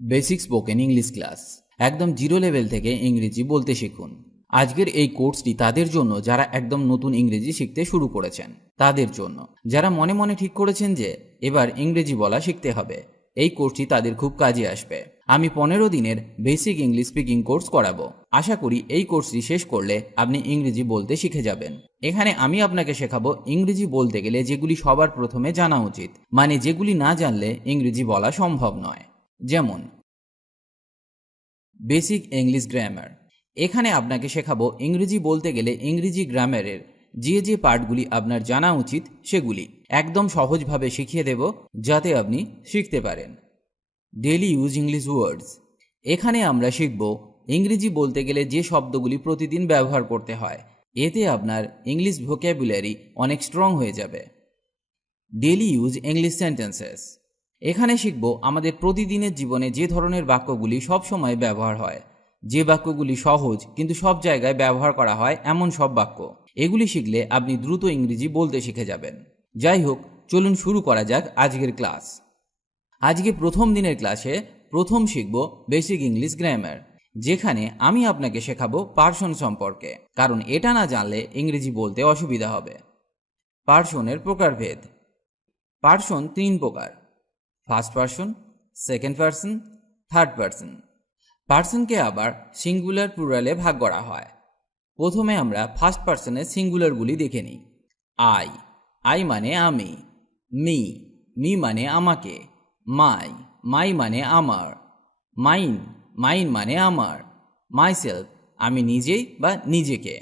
Basic spoken English class একদম zero level থেকে ইংরেজি বলতে শিখুন। আজকের এই কোর্সটি তাদের জন্য যারা একদম নতুন ইংরেজি শিখতে শুরু করেছেন, তাদের জন্য যারা মনে মনে ঠিক করেছেন যে এবার ইংরেজি বলা শিখতে হবে। এই কোর্সটি তাদের খুব কাজে আসবে। আমি 15 দিনের বেসিক ইংলিশ স্পিকিং কোর্স করাবো। আশা করি এই কোর্সটি শেষ করলে আপনি ইংরেজি বলতে শিখে যাবেন। এখানে আমি আপনাকে শেখাবো ইংরেজি বলতে গেলে যেগুলি সবার প্রথমে জানা উচিত, মানে যেগুলি না জানলে ইংরেজি বলা সম্ভব নয়। যেমন বেসিক ইংলিশ গ্রামার। এখানে আপনাকে শেখাবো ইংরেজি বলতে গেলে ইংরেজি গ্রামারের যে যে পার্টগুলি আপনার জানা উচিত সেগুলি একদম সহজভাবে শিখিয়ে দেব, যাতে আপনি শিখতে পারেন। ডেইলি ইউজ ইংলিশ ওয়ার্ডস। এখানে আমরা শিখব ইংরেজি বলতে গেলে যে শব্দগুলি প্রতিদিন ব্যবহার করতে হয়, এতে আপনার ইংলিশ ভোক্যাবুলারি অনেক স্ট্রং হয়ে যাবে। Daily use English sentences. এখানে শিখব আমাদের প্রতিদিনের জীবনে যে ধরনের বাক্যগুলি সব সময় ব্যবহার হয়, যে বাক্যগুলি সহজ কিন্তু সব জায়গায় ব্যবহার করা হয় এমন সব বাক্য। এগুলি শিখলে আপনি দ্রুত ইংরেজি বলতে শিখে যাবেন। যাই হোক, চলুন শুরু করা যাক আজকের ক্লাস। আজকে প্রথম দিনের ক্লাসে প্রথম শিখব বেসিক ইংলিশ গ্রামার, যেখানে আমি আপনাকে শেখাবো পার্সন সম্পর্কে, কারণ এটা না জানলে ইংরেজি বলতে অসুবিধা হবে। পার্সনের প্রকারভেদ। পার্সন 3 প্রকার: first person, second person, third person. পার্সনকে আবার সিঙ্গুলার প্লুরালে ভাগ করা হয়। প্রথমে আমরা ফার্স্ট পার্সনের সিঙ্গুলারগুলি দেখে নিই। আই, আই মানে আমি। মি, মি মানে আমাকে। মাই, মাই মানে আমার। মাইন, মাইন মানে আমার। মাইসেলফ, আমি নিজেই বা নিজেকে।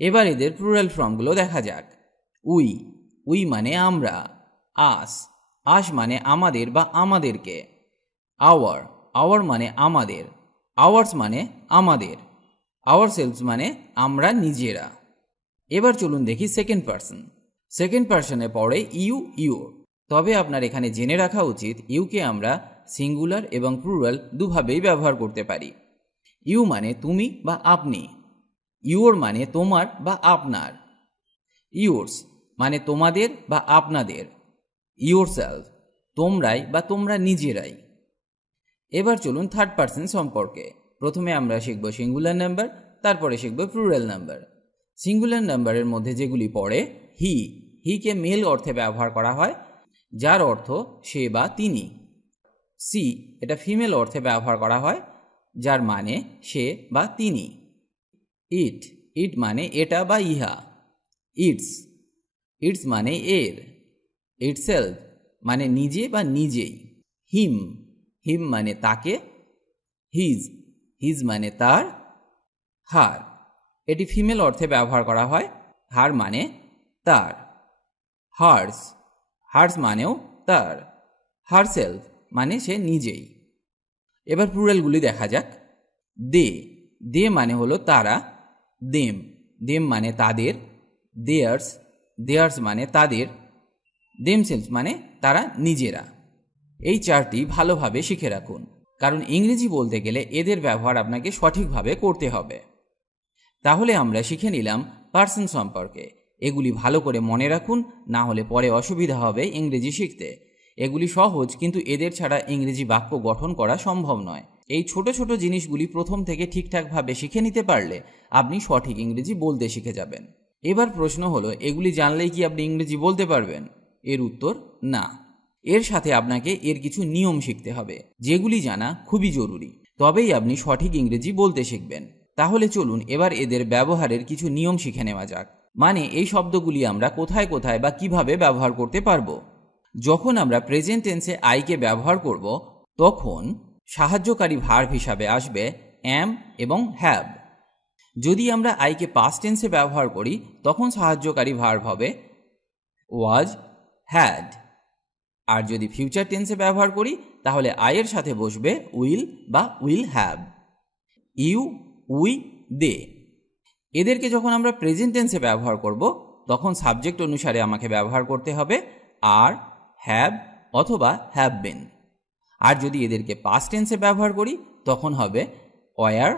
এবার এদের প্লুরাল ফর্মগুলো দেখা যাক। উই, উই মানে আমরা। আস, আস মানে আমাদের বা আমাদেরকে। আওয়ার, আওয়ার মানে আমাদের। আওয়ার্স মানে আমাদের। আওয়ার সেলফস মানে আমরা নিজেরা। এবার চলুন দেখি সেকেন্ড পার্সন। সেকেন্ড পার্সনে পড়ে ইউ, ইউর। তবে আপনার এখানে জেনে রাখা উচিত ইউকে আমরা সিঙ্গুলার এবং প্লুরাল দুভাবেই ব্যবহার করতে পারি। ইউ মানে তুমি বা আপনি। ইউর মানে তোমার বা আপনার। ইউরস মানে তোমাদের বা আপনাদের। ইউরসেলফ, তোমরাই বা তোমরা নিজেরাই। এবার চলুন থার্ড পার্সন সম্পর্কে। প্রথমে আমরা শিখব সিঙ্গুলার নাম্বার, তারপরে শিখব প্লুরাল নাম্বার। সিঙ্গুলার নাম্বারের মধ্যে যেগুলি পড়ে হি, হিকে মেল অর্থে ব্যবহার করা হয়, যার অর্থ সে বা তিনি। সি, এটা ফিমেল অর্থে ব্যবহার করা হয়, যার মানে সে বা তিনি। ইট, ইট মানে এটা বা ইহা। ইটস, ইটস মানে এর। ইটসেলফ মানে নিজে বা নিজেই। হিম, হিম মানে তাকে। হিজ, হিজ মানে তার। হার, এটি ফিমেল অর্থে ব্যবহার করা হয়, হার মানে তার। হার্স, হার্স মানেও তার। হারসেলফ মানে সে নিজেই। এবার প্লুরালগুলি দেখা যাক। দে, দে মানে হলো তারা। দেম, দেম মানে তাদের। দেয়ার্স, দেয়ার্স মানে তাদের। দেমসেলফ মানে তারা নিজেরা। এই চারটি ভালোভাবে শিখে রাখুন, কারণ ইংরেজি বলতে গেলে এদের ব্যবহার আপনাকে সঠিকভাবে করতে হবে। তাহলে আমরা শিখে নিলাম পার্সন সম্পর্কে। এগুলি ভালো করে মনে রাখুন, না হলে পরে অসুবিধা হবে ইংরেজি শিখতে। এগুলি সহজ, কিন্তু এদের ছাড়া ইংরেজি বাক্য গঠন করা সম্ভব নয়। এই ছোট ছোট জিনিসগুলি প্রথম থেকে ঠিকঠাকভাবে শিখে নিতে পারলে আপনি সঠিক ইংরেজি বলতে শিখে যাবেন। এবার প্রশ্ন হলো, এগুলি জানলেই কি আপনি ইংরেজি বলতে পারবেন? এর উত্তর না। এর সাথে আপনাকে এর কিছু নিয়ম শিখতে হবে, যেগুলি জানা খুবই জরুরি। তবেই আপনি সঠিক ইংরেজি বলতে শিখবেন। তাহলে চলুন এবার এদের ব্যবহারের কিছু নিয়ম শিখে নেওয়া যাক। মানে এই শব্দগুলি আমরা কোথায় কোথায় বা কিভাবে ব্যবহার করতে পারবো। যখন আমরা প্রেজেন্ট টেন্সে আইকে ব্যবহার করব, তখন সাহায্যকারী ভার্ব হিসাবে আসবে অ্যাম এবং হ্যাভ। যদি আমরা আইকে পাস্ট টেন্সে ব্যবহার করি, তখন সাহায্যকারী ভার্ব হবে ওয়াজ, হ্যাড। আর যদি ফিউচার টেন্সে ব্যবহার করি, তাহলে আইয়ের সাথে বসবে উইল বা উইল হ্যাভ। ইউ, উই, দে। এদেরকে যখন আমরা প্রেজেন্ট টেন্সে ব্যবহার করব, তখন সাবজেক্ট অনুসারে আমাকে ব্যবহার করতে হবে আর, হ্যাভ অথবা হ্যাভ বিন। আর যদি এদেরকে পাস্ট টেন্সে ব্যবহার করি, তখন হবে ওয়ার,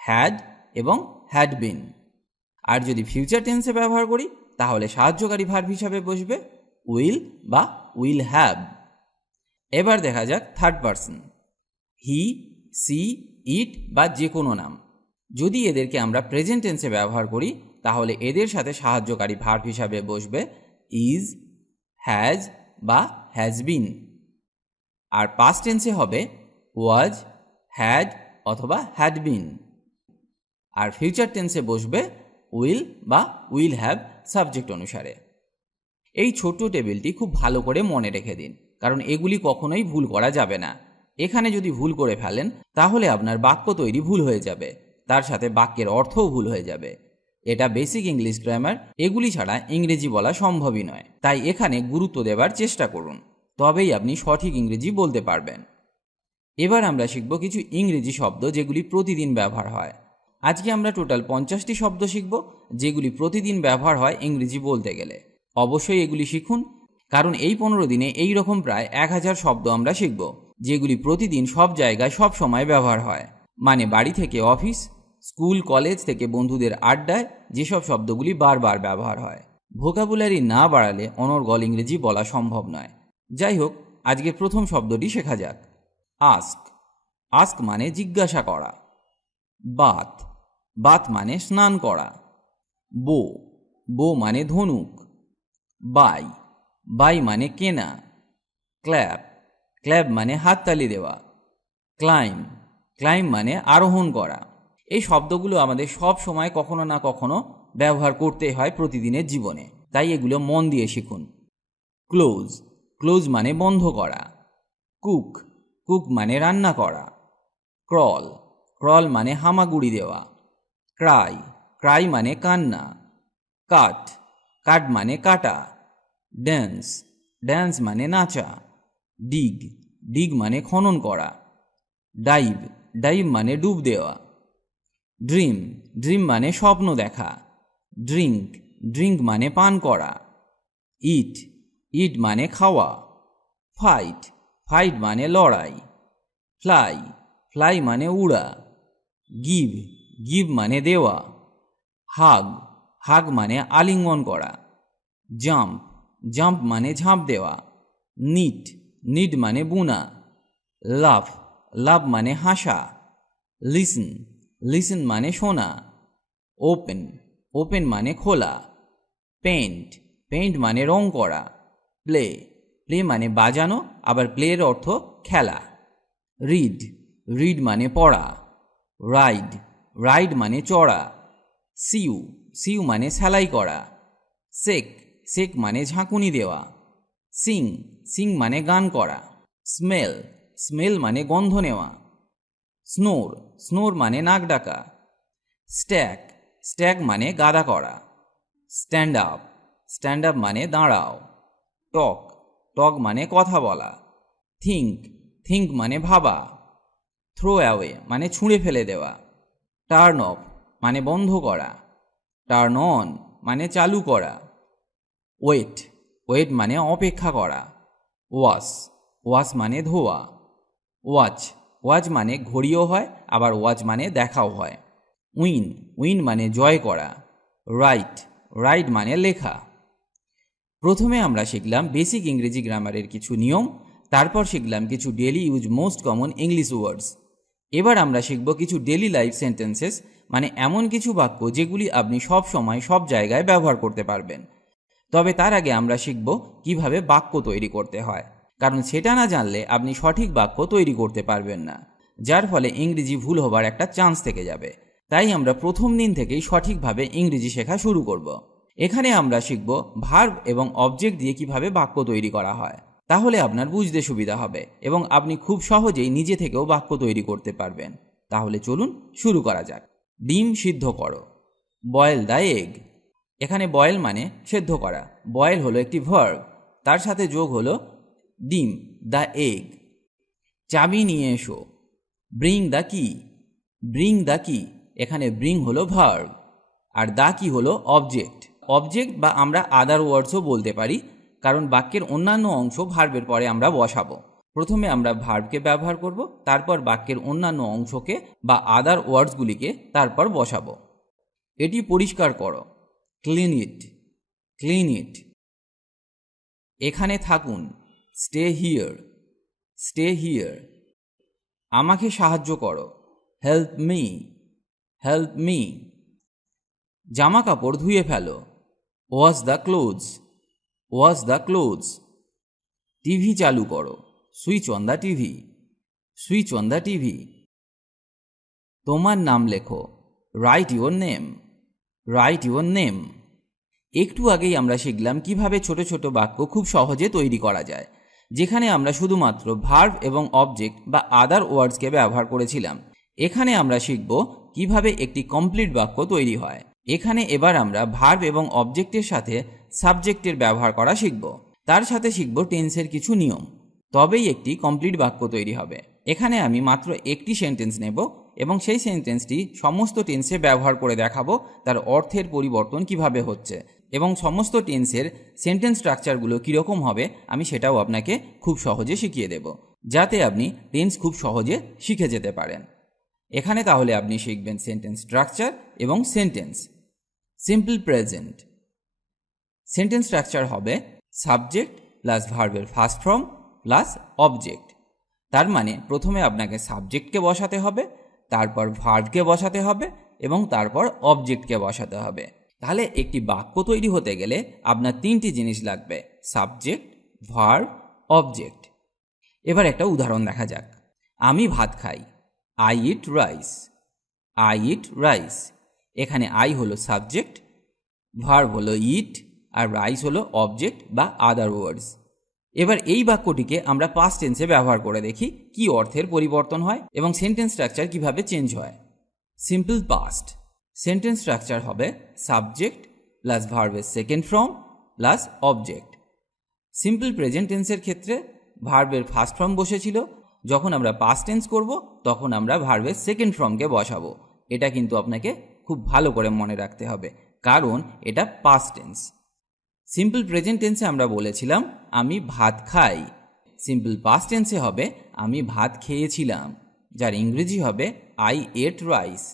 হ্যাড এবং হ্যাড বিন। আর যদি ফিউচার টেন্সে ব্যবহার করি, তাহলে সাহায্যকারী ভার্ব হিসাবে বসবে উইল বা উইল হ্যাভ। এবার দেখা যাক থার্ড পার্সন। হি, সি, ইট বা যে কোনো নাম। যদি এদেরকে আমরা প্রেজেন্ট টেন্সে ব্যবহার করি তাহলে এদের সাথে সাহায্যকারী ভার্ব হিসাবে বসবে ইজ, হ্যাজ বা হ্যাজ বিন। আর পাস্ট টেন্সে হবে ওয়াজ, হ্যাড অথবা হ্যাড বিন। আর ফিউচার টেন্সে বসবে উইল বা উইল হ্যাভ সাবজেক্ট অনুসারে। এই ছোট্ট টেবিলটি খুব ভালো করে মনে রেখে দিন, কারণ এগুলি কখনোই ভুল করা যাবে না। এখানে যদি ভুল করে ফেলেন তাহলে আপনার বাক্য তৈরি ভুল হয়ে যাবে, তার সাথে বাক্যের অর্থও ভুল হয়ে যাবে। এটা বেসিক ইংলিশ গ্রামার, এগুলি ছাড়া ইংরেজি বলা সম্ভবই নয়। তাই এখানে গুরুত্ব দেবার চেষ্টা করুন, তবেই আপনি সঠিক ইংরেজি বলতে পারবেন। এবার আমরা শিখব কিছু ইংরেজি শব্দ যেগুলি প্রতিদিন ব্যবহার হয়। আজকে আমরা টোটাল 50টি শব্দ শিখব যেগুলি প্রতিদিন ব্যবহার হয় ইংরেজি বলতে গেলে। অবশ্যই এগুলি শিখুন, কারণ এই 15 দিনে এই রকম প্রায় 1000 শব্দ আমরা শিখব যেগুলি প্রতিদিন সব জায়গায় সব সময় ব্যবহার হয়। মানে বাড়ি থেকে অফিস, স্কুল কলেজ থেকে বন্ধুদের আড্ডায় যেসব শব্দগুলি বারবার ব্যবহার হয়। ভোকাবুলারি না বাড়ালে অনর্গল ইংরেজি বলা সম্ভব নয়। যাই হোক, আজকে প্রথম শব্দটি শেখা যাক। আস্ক। আস্ক মানে জিজ্ঞাসা করা। বাথ। বাথ মানে স্নান করা। বো। বো মানে ধনুক। বাই। বাই মানে কেনা। ক্ল্যাপ। ক্ল্যাপ মানে হাততালি দেওয়া। ক্লাইম। ক্লাইম মানে আরোহণ করা। এই শব্দগুলো আমাদের সব সময় কখনো না কখনো ব্যবহার করতে হয় প্রতিদিনের জীবনে, তাই এগুলো মন দিয়ে শিখুন। ক্লোজ। ক্লোজ মানে বন্ধ করা। কুক। কুক মানে রান্না করা। ক্রল। ক্রল মানে হামাগুড়ি দেওয়া। ক্রাই। ক্রাই মানে কান্না। কাট। কাট মানে কাটা। ড্যান্স। ড্যান্স মানে নাচা। ডিগ। ডিগ মানে খনন করা। ডাইভ। ডাইভ মানে ডুব দেওয়া। ড্রিম। ড্রিম মানে স্বপ্ন দেখা। ড্রিঙ্ক। ড্রিঙ্ক মানে পান করা। ইট। ইট মানে খাওয়া। ফাইট। ফাইট মানে লড়াই। ফ্লাই। ফ্লাই মানে উড়া। গিভ। গিভ মানে দেওয়া। হাগ। হাগ মানে আলিঙ্গন করা। জাম্প। জাম্প মানে ঝাঁপ দেওয়া। নিট। নিট মানে বুনা। লাফ। লাফ মানে হাসা। লিসন। লিসন মানে শোনা। ওপেন। ওপেন মানে খোলা। পেইন্ট। পেইন্ট মানে রং করা। প্লে। প্লে মানে বাজানো, আবার প্লের অর্থ খেলা। রিড। রিড মানে পড়া। রাইড। রাইড মানে চড়া। সিউ। সিউ মানে সেলাই করা। সেক। সেক মানে ঝাঁকুনি দেওয়া। সিং। সিং মানে গান করা। স্মেল। স্মেল মানে গন্ধ নেওয়া। স্নোর। স্নোর মানে নাক ডাকা। স্ট্যাক। স্ট্যাক মানে গাদা করা। Stand up. স্ট্যান্ড আপ মানে দাঁড়াও। টক। টক মানে কথা বলা। থিঙ্ক। থিঙ্ক মানে ভাবা। থ্রো অ্যাওয়ে মানে ছুঁড়ে ফেলে দেওয়া। টার্ন অফ মানে বন্ধ করা। টার্ন অন মানে চালু করা। ওয়েট। ওয়েট মানে অপেক্ষা করা। ওয়াশ। ওয়াশ মানে ধোয়া। ওয়াচ। ওয়াচ মানে ঘড়িও হয়, আবার ওয়াচ মানে দেখাও হয়। উইন। উইন মানে জয় করা। রাইট। রাইট মানে লেখা। প্রথমে আমরা শিখলাম বেসিক ইংরেজি গ্রামারের কিছু নিয়ম, তারপর শিখলাম কিছু daily use most common English ওয়ার্ডস। এবার আমরা শিখব কিছু ডেলি লাইফ সেন্টেন্সেস, মানে এমন কিছু বাক্য যেগুলি আপনি সব সময় সব জায়গায় ব্যবহার করতে পারবেন। তবে তার আগে আমরা শিখব কিভাবে বাক্য তৈরি করতে হয়, কারণ সেটা না জানলে আপনি সঠিক বাক্য তৈরি করতে পারবেন না, যার ফলে ইংরেজি ভুল হবার একটা চান্স থেকে যাবে। তাই আমরা প্রথম দিন থেকেই সঠিকভাবে ইংরেজি শেখা শুরু করব। এখানে আমরা শিখব ভার্ব এবং অবজেক্ট দিয়ে কিভাবে বাক্য তৈরি করা হয়। তাহলে আপনার বুঝতে সুবিধা হবে এবং আপনি খুব সহজেই নিজে থেকেও বাক্য তৈরি করতে পারবেন। তাহলে চলুন শুরু করা যাক। ডিম সিদ্ধ করো। Boil the egg. এখানে বয়েল মানে সেদ্ধ করা। বয়েল হলো একটি ভার্ব, তার সাথে যোগ হলো ডিম, দ্য এগ। চাবি নিয়ে এসো। ব্রিং দ্য কি। ব্রিং দ্য কি, এখানে ব্রিং হলো ভার্ব আর দ্য কি হলো অবজেক্ট। অবজেক্ট বা আমরা আদার ওয়ার্ডসও বলতে পারি, কারণ বাক্যের অন্যান্য অংশ ভার্বের পরে আমরা বসাবো। প্রথমে আমরা ভার্বকে ব্যবহার করব, তারপর বাক্যের অন্যান্য অংশকে বা আদার ওয়ার্ডসগুলিকে তারপর বসাবো। এটি পরিষ্কার করো। Clean it. Clean it. এখানে থাকুন। Stay here. Stay here. আমাকে সাহায্য করো, হেল্প মি, হেল্প মি। জামা কাপড় ধুয়ে ফেলো, wash the clothes, wash the clothes. TV চালু করো, switch on the TV, switch on the TV. তোমার নাম লেখো, write your name, write your name. একটু আগেই আমরা শিখলাম কিভাবে ছোট ছোট বাক্য খুব সহজে তৈরি করা যায়, যেখানে আমরা শুধুমাত্র ভার্ব এবং অবজেক্ট বা আদার ওয়ার্ডসকে ব্যবহার করেছিলাম। এখানে আমরা শিখব কিভাবে একটি কমপ্লিট বাক্য তৈরি হয়। এখানে এবার আমরা ভার্ব এবং অবজেক্টের সাথে সাবজেক্টের ব্যবহার করা শিখব। তার সাথে শিখব টেন্সের কিছু নিয়ম, তবেই একটি কমপ্লিট বাক্য তৈরি হবে। এখানে আমি মাত্র একটি সেন্টেন্স নেব এবং সেই সেন্টেন্সটি সমস্ত টেন্সে ব্যবহার করে দেখাবো তার অর্থের পরিবর্তন কিভাবে হচ্ছে এবং সমস্ত টেন্সের সেন্টেন্স স্ট্রাকচারগুলো কীরকম হবে আমি সেটাও আপনাকে খুব সহজে শিখিয়ে দেব, যাতে আপনি টেন্স খুব সহজে শিখে যেতে পারেন। এখানে তাহলে আপনি শিখবেন সেন্টেন্স স্ট্রাকচার এবং sentence. Simple present sentence structure হবে সাবজেক্ট প্লাস ভার্বের ফার্স্ট ফর্ম প্লাস অবজেক্ট। তার মানে প্রথমে আপনাকে সাবজেক্টকে বসাতে হবে, তারপর ভার্বকে বসাতে হবে এবং তারপর অবজেক্টকে বসাতে হবে। তাহলে একটি বাক্য তৈরি হতে গেলে আপনার তিনটি জিনিস লাগবে, সাবজেক্ট, ভার্ব, অবজেক্ট। এবার একটা উদাহরণ দেখা যাক। আমি ভাত খাই, I eat rice, I eat rice. এখানে আই হলো সাবজেক্ট, ভার্ব হলো ইট আর রাইস হলো অবজেক্ট বা আদার ওয়ার্ডস। এবার এই বাক্যটিকে আমরা পাস্ট টেন্সে ব্যবহার করে দেখি কি অর্থের পরিবর্তন হয় এবং সেন্টেন্স স্ট্রাকচার কিভাবে চেঞ্জ হয়। সিম্পল পাস্ট সেন্টেন্স স্ট্রাকচার হবে সাবজেক্ট প্লাস ভার্বের second form plus object. Simple present টেন্সের ক্ষেত্রে ভার্বের ফার্স্ট ফর্ম বসেছিল, যখন আমরা পাস্ট টেন্স করব তখন আমরা ভার্বের সেকেন্ড ফর্মকে বসাবো। এটা কিন্তু আপনাকে খুব ভালো করে মনে রাখতে হবে, কারণ এটা পাস্ট টেন্স। সিম্পল প্রেজেন্ট টেন্সে আমরা বলেছিলাম আমি ভাত খাই, সিম্পল পাস্ট টেন্সে হবে আমি ভাত খেয়েছিলাম, যার ইংরেজি হবে আই এট রাইস।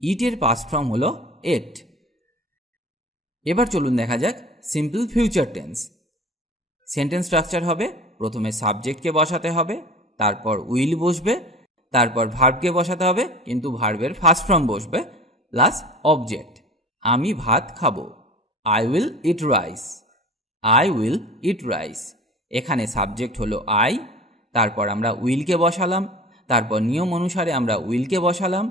ইটের পাস্ট ফর্ম হলো এট। এবার চলুন দেখা যাক simple future tense. Sentence structure হবে প্রথমে সাবজেক্টকে বসাতে হবে, তারপর উইল বসবে, তারপর ভার্বকে বসাতে হবে কিন্তু ভার্বের ফার্স্ট ফর্ম বসবে প্লাস অবজেক্ট। আমি ভাত খাবো, I will eat rice, I will eat rice. এখানে সাবজেক্ট হলো আই, তারপর আমরা উইলকে বসালাম, তারপর নিয়ম অনুসারে আমরা উইলকে বসালাম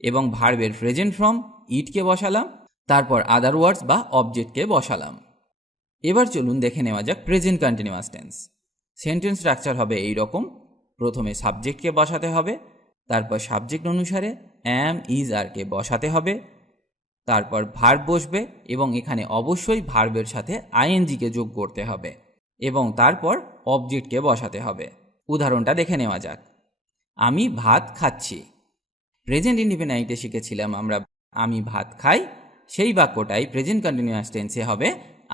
এবং ভার্বের প্রেজেন্ট ফর্ম ইটকে বসালাম, তারপর আদার ওয়ার্ডস বা অবজেক্টকে বসালাম। এবার চলুন দেখে নেওয়া যাক present continuous tense. Sentence structure হবে এই রকম, প্রথমে সাবজেক্টকে বসাতে হবে, তারপর সাবজেক্ট অনুসারে অ্যাম ইজ আরকে বসাতে হবে, তারপর ভার্ব বসবে এবং এখানে অবশ্যই ভার্বের সাথে আইএনজিকে যোগ করতে হবে এবং তারপর অবজেক্টকে বসাতে হবে। উদাহরণটা দেখে নেওয়া যাক। আমি ভাত খাচ্ছি। প্রেজেন্ট ইনডিফিনাইটে শিখেছিলাম আমরা আমি ভাত খাই, সেই বাক্যটাই প্রেজেন্ট কন্টিনিউয়াস টেন্সে হবে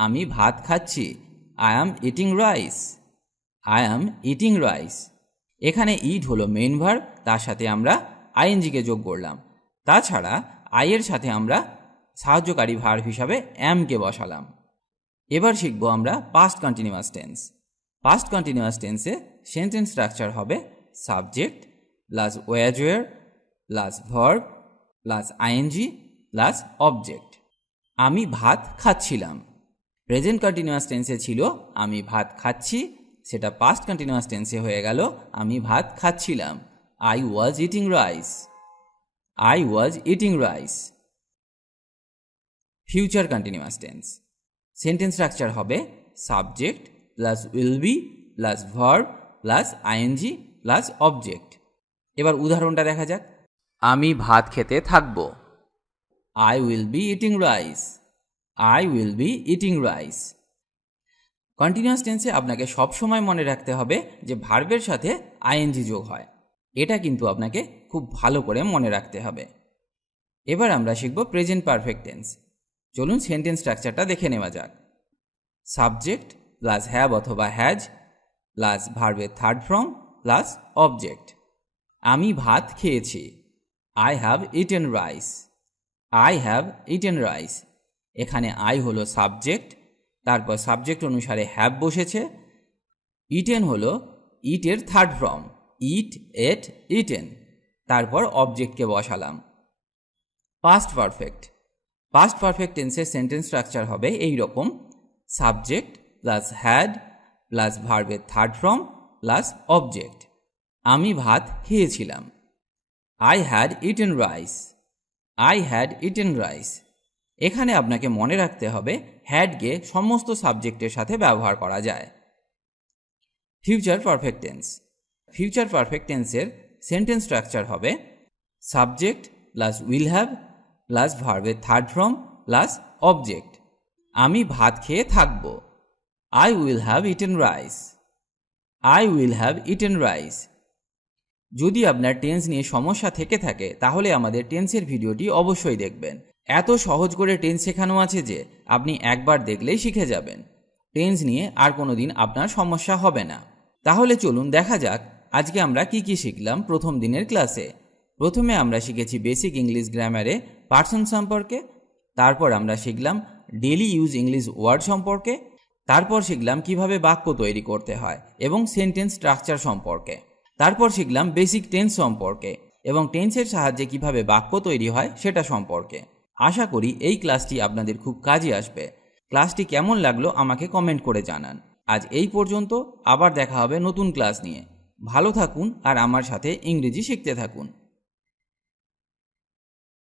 আমি ভাত খাচ্ছি, I am eating rice, I am eating rice. এখানে ইট হলো মেইন ভার্ব, তার সাথে আমরা আইএনজিকে যোগ করলাম, তাছাড়া আইয়ের সাথে আমরা সাহায্যকারী ভার্ব হিসাবে অ্যামকে বসালাম। এবার শিখবো আমরা past continuous tense. Past continuous টেন্সে সেন্টেন্স স্ট্রাকচার হবে subject plus was were plus verb plus ING plus object. আমি ভাত খাচ্ছিলাম। প্রেজেন্ট কন্টিনিউয়াস টেন্সে ছিল আমি ভাত খাচ্ছি, সেটা পাস্ট কন্টিনিউয়াস টেন্সে হয়ে গেল আমি ভাত খাচ্ছিলাম, I was eating rice, I was eating rice. Future continuous tense sentence structure হবে subject plus will be plus verb plus ING plus object. এবার উদাহরণটা দেখা যাক। আমি ভাত খেতে থাকব, I will be eating rice, I will be eating rice. Continuous টেন্সে আপনাকে সবসময় মনে রাখতে হবে যে ভার্বের সাথে আইএনজি যোগ হয়, এটা কিন্তু আপনাকে খুব ভালো করে মনে রাখতে হবে। এবার আমরা শিখব প্রেজেন্ট পারফেক্ট টেন্স। চলুন সেন্টেন্স স্ট্রাকচারটা দেখে নেওয়া যাক। সাবজেক্ট প্লাস হ্যাভ অথবা হ্যাজ প্লাস ভার্বের থার্ড ফর্ম প্লাস অবজেক্ট। আমি ভাত খেয়েছি, I have eaten rice, I have eaten rice. এখানে আই হলো সাবজেক্ট, তারপর সাবজেক্ট অনুসারে হ্যাভ বসেছে। ইটেন হলো ইটের থার্ড ফর্ম, ইট, এট, ইটেন। তারপর অবজেক্টকে বসালাম। Past perfect. পাস্ট পারফেক্ট টেন্সের সেন্টেন্স স্ট্রাকচার হবে এই রকম: সাবজেক্ট প্লাস হ্যাড প্লাস ভার্বের থার্ড ফর্ম প্লাস অবজেক্ট। আমি ভাত খেয়েছিলাম। I had eaten rice. I had eaten rice. এখানে আপনাকে মনে রাখতে হবে হ্যাডকে সমস্ত সাবজেক্টের সাথে ব্যবহার করা যায়। Future perfect tense. Future perfect টেন্সের সেন্টেন্স স্ট্রাকচার হবে subject plus will have plus ভার্বের থার্ড ফর্ম প্লাস অবজেক্ট। আমি ভাত খেয়ে থাকব। I will have eaten rice. I will have eaten rice. যদি আপনার টেন্স নিয়ে সমস্যা থেকে থাকে তাহলে আমাদের টেন্সের ভিডিওটি অবশ্যই দেখবেন। এত সহজ করে টেন্স শেখানো আছে যে আপনি একবার দেখলেই শিখে যাবেন। টেন্স নিয়ে আর কোনো দিন আপনার সমস্যা হবে না। তাহলে চলুন দেখা যাক আজকে আমরা কি কি শিখলাম প্রথম দিনের ক্লাসে। প্রথমে আমরা শিখেছি বেসিক ইংলিশ গ্রামারে পার্সন সম্পর্কে, তারপর আমরা শিখলাম ডেইলি ইউজ ইংলিশ ওয়ার্ড সম্পর্কে, তারপর শিখলাম কিভাবে বাক্য তৈরি করতে হয় এবং সেন্টেন্স স্ট্রাকচার সম্পর্কে, তারপর শিখলাম বেসিক টেন্স সম্পর্কে এবং টেন্সের সাহায্যে কিভাবে বাক্য তৈরি হয় সেটা সম্পর্কে। আশা করি এই ক্লাসটি আপনাদের খুব কাজে আসবে। ক্লাসটি কেমন লাগলো আমাকে কমেন্ট করে জানান। আজ এই পর্যন্ত, আবার দেখা হবে নতুন ক্লাস নিয়ে। ভালো থাকুন আর আমার সাথে ইংরেজি শিখতে থাকুন।